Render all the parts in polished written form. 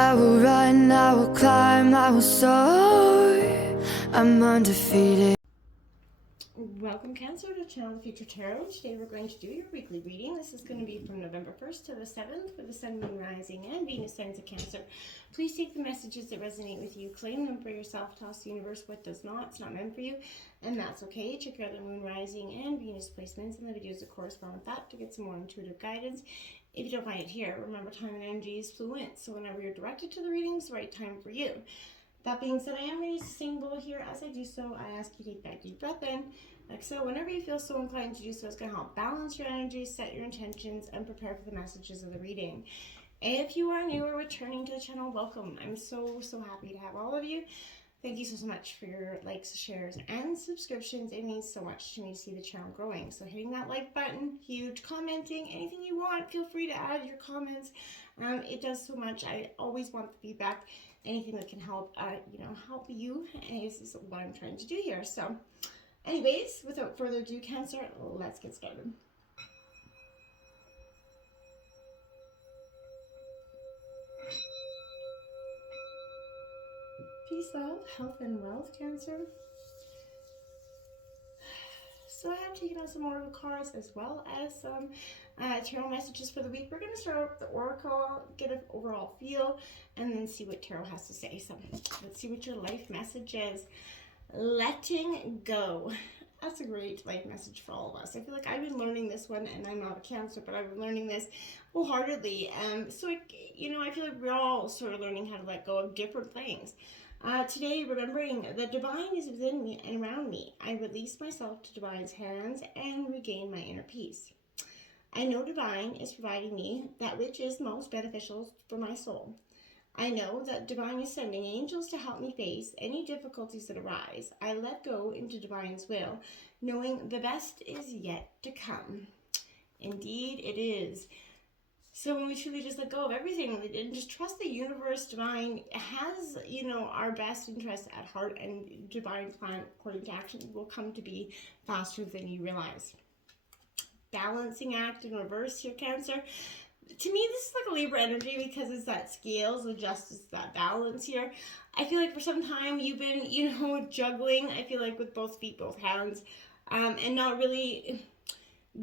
I will run, I will climb, I will soar. I'm undefeated. Welcome, Cancer, to Channel the Future Tarot. Today we're going to do your weekly reading. This is going to be from November 1st to the 7th for the Sun, Moon, Rising, and Venus signs of Cancer. Please take the messages that resonate with you, claim them for yourself, toss the universe what does not. It's not meant for you, and that's okay. Check out the Moon, Rising, and Venus placements and the videos that correspond with that to get some more intuitive guidance. If you don't find it here, remember time and energy is fluent, so whenever you're directed to the reading, it's the right time for you. That being said, I am ready to sing bowl here. As I do so, I ask you to take that deep breath in. Like so, whenever you feel so inclined to do so, it's going to help balance your energy, set your intentions, and prepare for the messages of the reading. If you are new or returning to the channel, welcome. I'm so happy to have all of you. Thank you so much for your likes, shares, and subscriptions. It means so much to me to see the channel growing. So hitting that like button, huge, commenting, anything you want, feel free to add your comments. It does so much. I always want the feedback. Anything that can help, help you is what I'm trying to do here. So anyways, without further ado, Cancer, let's get started. Peace, love, health, and wealth, Cancer. So I have taken out some oracle cards as well as some tarot messages for the week. We're going to start off with the oracle, get an overall feel, and then see what tarot has to say. So let's see what your life message is. Letting go. That's a great life message for all of us. I feel like I've been learning this one, and I'm not a Cancer, but I've been learning this wholeheartedly. I feel like we're all sort of learning how to let go of different things. Today, remembering the divine is within me and around me, I release myself to divine's hands and regain my inner peace. I know divine is providing me that which is most beneficial for my soul. I know that divine is sending angels to help me face any difficulties that arise. I let go into divine's will, knowing the best is yet to come. Indeed, it is. So when we truly just let go of everything and just trust the universe, divine has, our best interests at heart, and divine's plan according to action will come to be faster than you realize. Balancing act in reverse here, Cancer. To me, this is like a Libra energy because it's that scales of justice, that balance here. I feel like for some time you've been, juggling, I feel like with both feet, both hands, and not really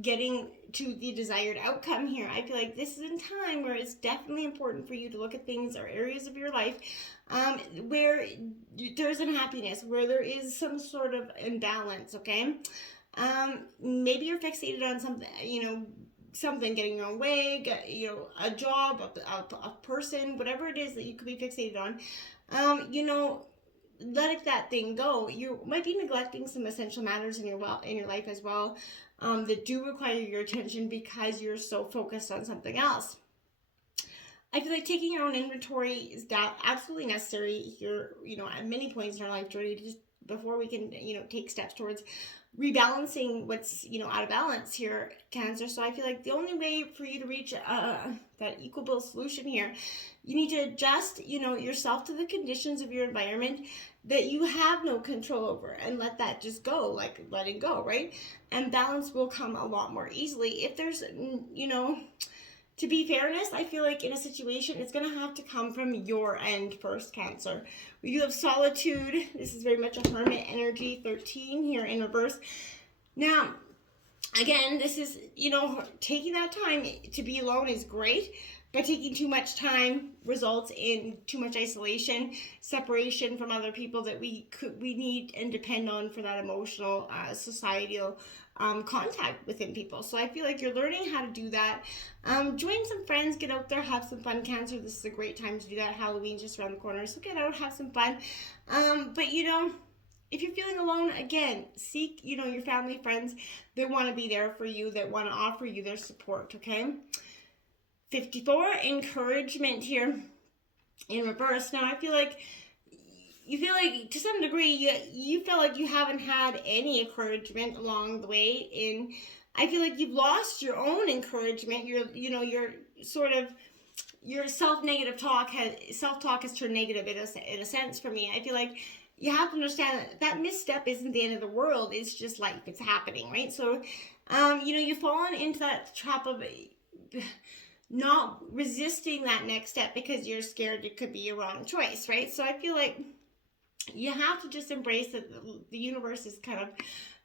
getting to the desired outcome here. I feel like this is a time where it's definitely important for you to look at things or areas of your life where there's unhappiness, where there is some sort of imbalance, okay? Maybe you're fixated on something getting your own way, a job, a person, whatever it is that you could be fixated on. Letting that thing go. You might be neglecting some essential matters in your life as well, that do require your attention because you're so focused on something else. I feel like taking your own inventory is absolutely necessary here, at many points in our life journey, just before we can, take steps towards rebalancing what's, out of balance here, Cancer. So I feel like the only way for you to reach that equitable solution here, you need to adjust, yourself to the conditions of your environment that you have no control over, and let that just go, like letting go, right? And balance will come a lot more easily. If there's, to be fairness, I feel like in a situation, it's going to have to come from your end first, Cancer. We do have solitude. This is very much a hermit energy, 13 here in reverse. Now, again, this is, taking that time to be alone is great, but taking too much time results in too much isolation, separation from other people that we need and depend on for that emotional, societal contact within people. So I feel like you're learning how to do that. Join some friends, get out there, have some fun, Cancer. This is a great time to do that. Halloween's just around the corner, so get out, have some fun. But if you're feeling alone, again, seek, your family, friends that want to be there for you, that want to offer you their support, okay? 54, encouragement here in reverse. Now, I feel like you feel like to some degree you feel like you haven't had any encouragement along the way. I feel like you've lost your own encouragement. Your self-talk has turned negative in a sense for me. I feel like you have to understand that misstep isn't the end of the world. It's just life. It's happening, right? So, you've fallen into that trap of not resisting that next step because you're scared it could be your wrong choice, right? So I feel like you have to just embrace that the universe is kind of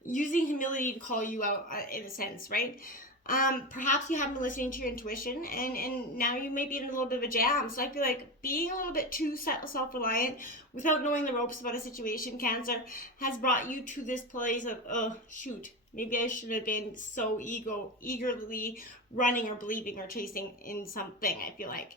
using humility to call you out in a sense, right? Perhaps you haven't been listening to your intuition, and now you may be in a little bit of a jam. So I feel like being a little bit too self-reliant without knowing the ropes about a situation, Cancer, has brought you to this place of, oh, shoot, maybe I should have been so eagerly running or believing or chasing in something. I feel like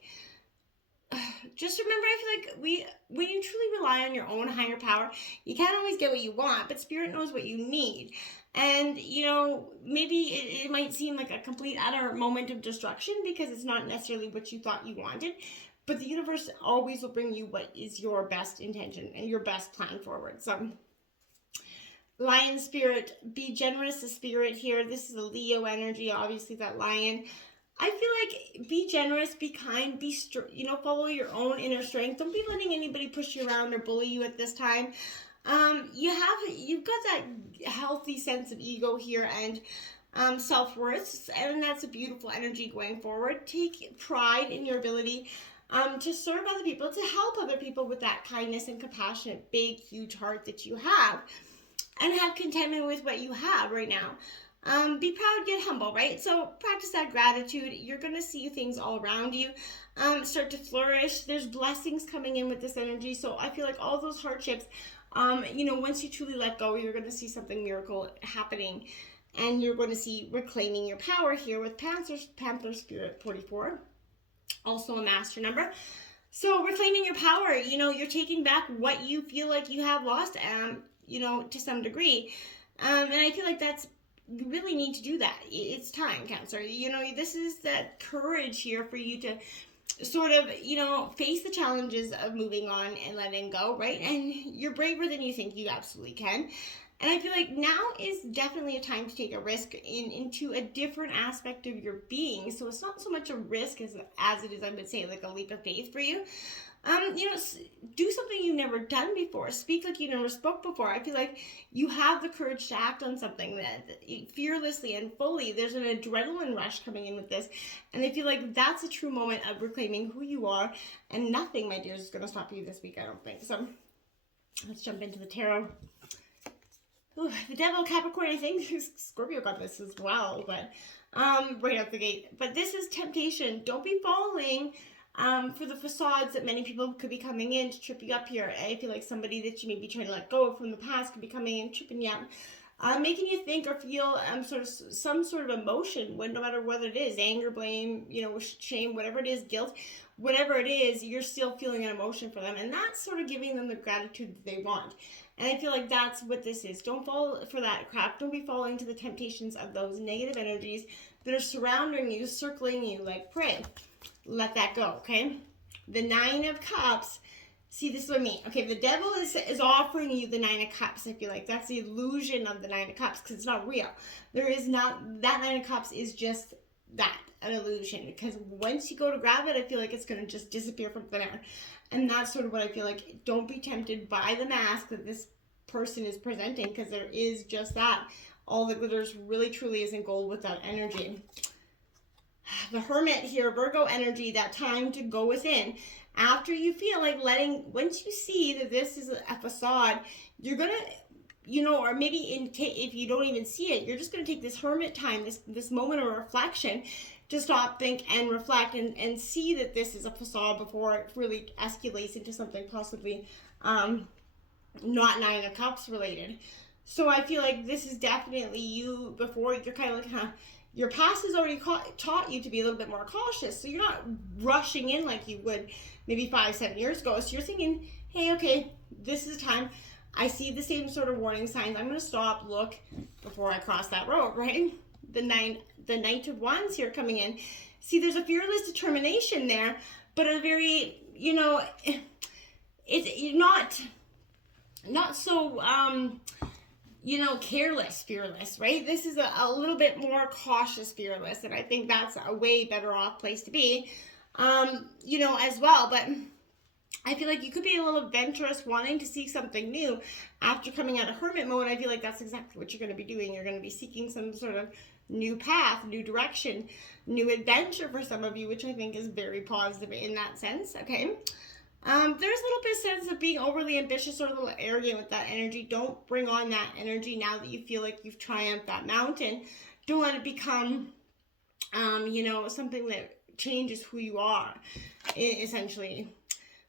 just remember, I feel like when you truly rely on your own higher power, you can't always get what you want, but Spirit knows what you need. And, you know, maybe it might seem like a complete utter moment of destruction because it's not necessarily what you thought you wanted, but the universe always will bring you what is your best intention and your best plan forward. So, Lion Spirit, be generous to Spirit here. This is a Leo energy, obviously, that Lion. I feel like be generous, be kind, follow your own inner strength. Don't be letting anybody push you around or bully you at this time. You've got that healthy sense of ego here and self-worth, and that's a beautiful energy going forward. Take pride in your ability to serve other people, to help other people with that kindness and compassionate, big, huge heart that you have, and have contentment with what you have right now. Be proud, get humble, right? So practice that gratitude. You're going to see things all around you start to flourish. There's blessings coming in with this energy. So I feel like all those hardships, once you truly let go, you're going to see something miracle happening. And you're going to see reclaiming your power here with Panther Spirit 44. Also a master number. So reclaiming your power, you're taking back what you feel like you have lost, to some degree. And I feel like you really need to do that. It's time, Cancer. This is that courage here for you to sort of, face the challenges of moving on and letting go, right? And you're braver than you think you absolutely can. And I feel like now is definitely a time to take a risk into a different aspect of your being. So it's not so much a risk as it is, I would say, like a leap of faith for you. Do something you've never done before. Speak like you never spoke before. I feel like you have the courage to act on something that fearlessly and fully. There's an adrenaline rush coming in with this. And I feel like that's a true moment of reclaiming who you are. And nothing, my dears, is going to stop you this week, I don't think. So let's jump into the tarot. Ooh, the Devil, Capricorn, I think Scorpio got this as well, but right out the gate. But this is temptation. Don't be falling for the facades that many people could be coming in to trip you up here. I feel like somebody that you may be trying to let go of from the past could be coming in, tripping you up, making you think or feel some sort of emotion, no matter what it is, anger, blame, shame, whatever it is, guilt, whatever it is, you're still feeling an emotion for them, and that's sort of giving them the gratitude that they want. And I feel like that's what this is. Don't fall for that crap. Don't be falling to the temptations of those negative energies that are surrounding you, circling you like prey. Let that go, okay? The Nine of Cups. See, this is what I mean. Okay, the Devil is offering you the Nine of Cups. I feel like that's the illusion of the Nine of Cups because it's not real. That Nine of Cups is just that, an illusion. Because once you go to grab it, I feel like it's going to just disappear from thin air. And that's sort of what I feel like. Don't be tempted by the mask that this person is presenting because there is just that. All the glitters really truly isn't gold with that energy. The Hermit here, Virgo energy, that time to go within. After you feel like once you see that this is a facade, you're going to, or maybe if you don't even see it, you're just going to take this hermit time, this moment of reflection to stop, think, and reflect and see that this is a facade before it really escalates into something possibly not Nine of Cups related. So I feel like this is definitely you before you're kind of like, your past has already taught you to be a little bit more cautious. So you're not rushing in like you would maybe 5-7 years ago. So you're thinking, hey, okay, this is the time. I see the same sort of warning signs. I'm going to stop, look before I cross that road, right? The Knight of Wands here coming in. See, there's a fearless determination there, but a very, it's not so, careless fearless, right? This is a little bit more cautious fearless, and I think that's a way better off place to be, as well. But I feel like you could be a little adventurous, wanting to seek something new after coming out of hermit mode. I feel like that's exactly what you're going to be doing. You're going to be seeking some sort of new path, new direction, new adventure for some of you, which I think is very positive in that sense, okay? There's a little bit of sense of being overly ambitious or a little arrogant with that energy. Don't bring on that energy now that you feel like you've triumphed that mountain. Don't let it become, something that changes who you are, essentially.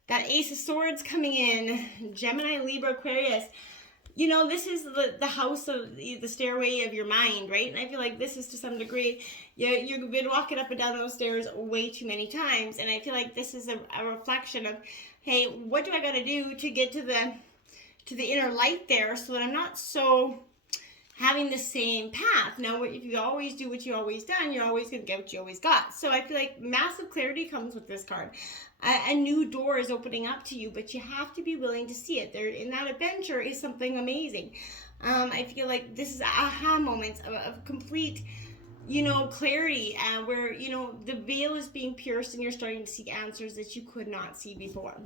That Ace of Swords coming in, Gemini, Libra, Aquarius. This is the house of the stairway of your mind, right? And I feel like this is to some degree, you've been walking up and down those stairs way too many times. And I feel like this is a reflection of, hey, what do I got to do to get to the inner light there so that I'm not so having the same path. Now, if you always do what you always done, you're always going to get what you always got. So I feel like massive clarity comes with this card. A new door is opening up to you, but you have to be willing to see it. There in that adventure is something amazing. I feel like this is aha moments of complete, clarity, where, the veil is being pierced and you're starting to see answers that you could not see before.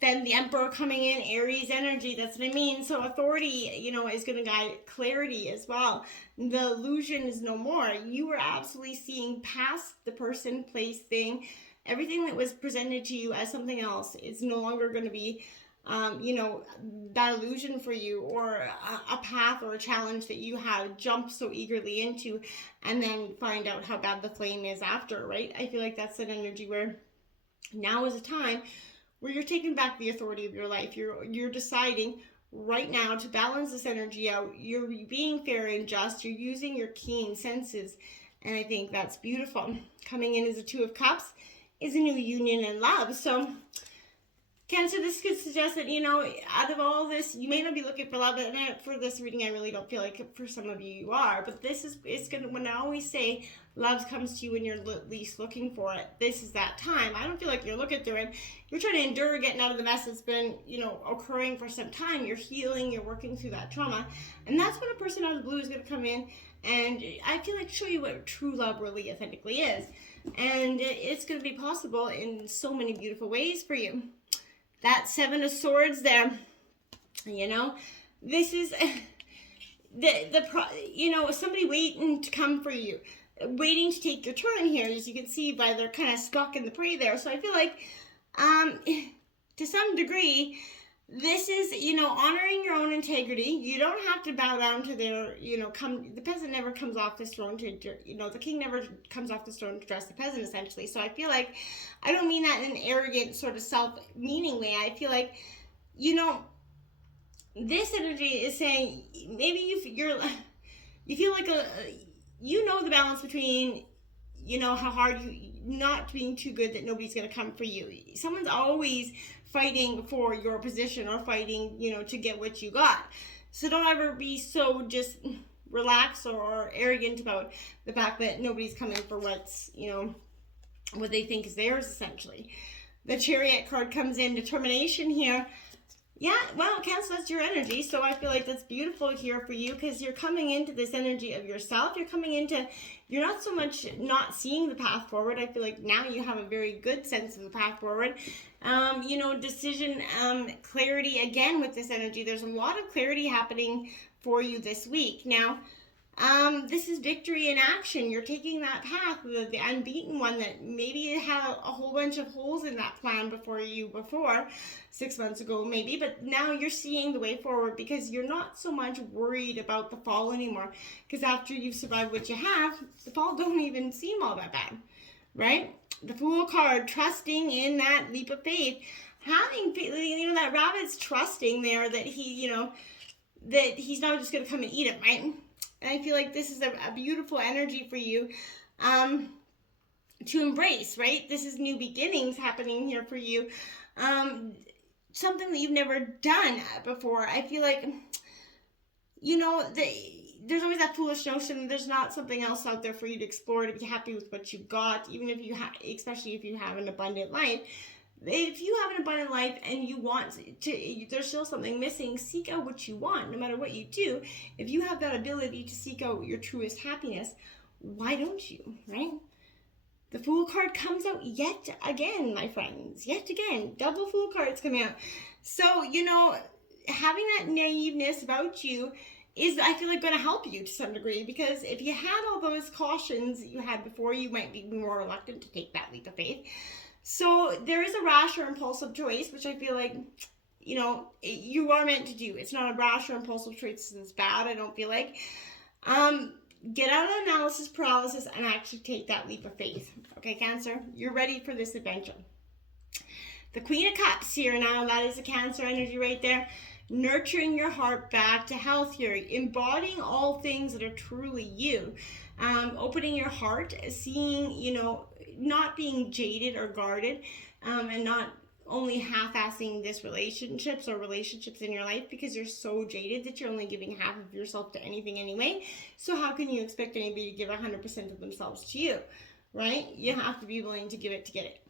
Then the Emperor coming in, Aries energy, that's what I mean. So authority, is going to guide clarity as well. The illusion is no more. You are absolutely seeing past the person, place, thing. Everything that was presented to you as something else is no longer going to be, that illusion for you, or a path or a challenge that you have jumped so eagerly into and then find out how bad the flame is after, right? I feel like that's an energy where now is a time where you're taking back the authority of your life. You're deciding right now to balance this energy out. You're being fair and just. You're using your keen senses. And I think that's beautiful. Coming in as a Two of Cups is a new union and love. So Cancer, this could suggest that, out of all this, you may not be looking for love, and for this reading, I really don't feel like for some of you are, but it's going to, when I always say love comes to you when you're least looking for it, this is that time. I don't feel like you're looking through it. You're trying to endure getting out of the mess that's been, occurring for some time. You're healing, you're working through that trauma, and that's when a person out of the blue is going to come in and I feel like show you what true love really authentically is. And it's going to be possible in so many beautiful ways for you. That Seven of Swords there, this is somebody waiting to come for you, waiting to take your turn here, as you can see by they're kind of stuck in the prey there. So I feel like, to some degree, this is, honoring your own integrity. You don't have to bow down to their, the peasant never comes off this throne to, the king never comes off this throne to dress the peasant, essentially. So I feel like, I don't mean that in an arrogant sort of self-meaning way. I feel like, this energy is saying, maybe you feel like the balance between, how hard not being too good that nobody's going to come for you. Someone's always fighting for your position or fighting, to get what you got. So don't ever be so just relaxed or arrogant about the fact that nobody's coming for what's, what they think is theirs, essentially. The Chariot card comes in, determination here. Yeah, well, Cancer, that's your energy. So I feel like that's beautiful here for you because you're coming into this energy of yourself. You're not so much not seeing the path forward. I feel like now you have a very good sense of the path forward. Decision, clarity again with this energy. There's a lot of clarity happening for you this week. Now, this is victory in action. You're taking that path, the unbeaten one that maybe you had a whole bunch of holes in that plan before 6 months ago maybe, but now you're seeing the way forward because you're not so much worried about the fall anymore, because after you've survived what you have, the fall don't even seem all that bad, right? The Fool card, trusting in that leap of faith, having, that rabbit's trusting there that that he's not just going to come and eat it, right? And I feel like this is a beautiful energy for you to embrace, right? This is new beginnings happening here for you. Something that you've never done before. I feel like, there's always that foolish notion there's not something else out there for you to explore, to be happy with what you've got, even if you have, especially if you have an abundant life. If you have an abundant life and you want to, there's still something missing, seek out what you want, no matter what you do. If you have that ability to seek out your truest happiness, why don't you, right? The Fool card comes out yet again, my friends, yet again. Double Fool cards coming out. So, having that naiveness about you is, I feel like, going to help you to some degree, because if you had all those cautions that you had before, you might be more reluctant to take that leap of faith. So there is a rash or impulsive choice, which I feel like, you know, you are meant to do. It's not a rash or impulsive choice that's bad, I don't feel like. Get out of analysis paralysis and actually take that leap of faith. Okay, Cancer, you're ready for this adventure. The Queen of Cups here now, that is a Cancer energy right there. Nurturing your heart back to health here, embodying all things that are truly you, opening your heart, seeing, you know, not being jaded or guarded, and not only half-assing this relationships in your life because you're so jaded that you're only giving half of yourself to anything anyway. So how can you expect anybody to give 100% of themselves to you, right? You have to be willing to give it to get it.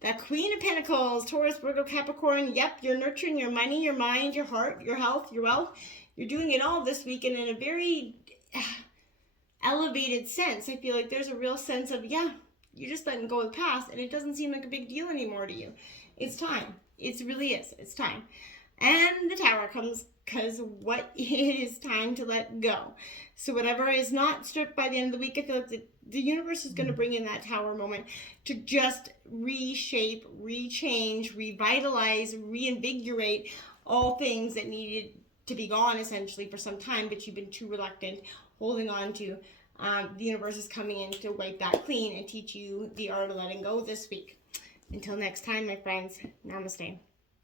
That Queen of Pentacles, Taurus, Virgo, Capricorn, yep, you're nurturing your money, your mind, your heart, your health, your wealth. You're doing it all this week, and in a very elevated sense. I feel like there's a real sense of, yeah, you're just letting go of the past, and it doesn't seem like a big deal anymore to you. It's time. It really is. It's time. And the Tower comes because what it is time to let go. So whatever is not stripped by the end of the week, I feel like the universe is going to bring in that Tower moment to just reshape, rechange, revitalize, reinvigorate all things that needed to be gone essentially for some time, but you've been too reluctant holding on to. The universe is coming in to wipe that clean and teach you the art of letting go this week. Until next time, my friends, namaste.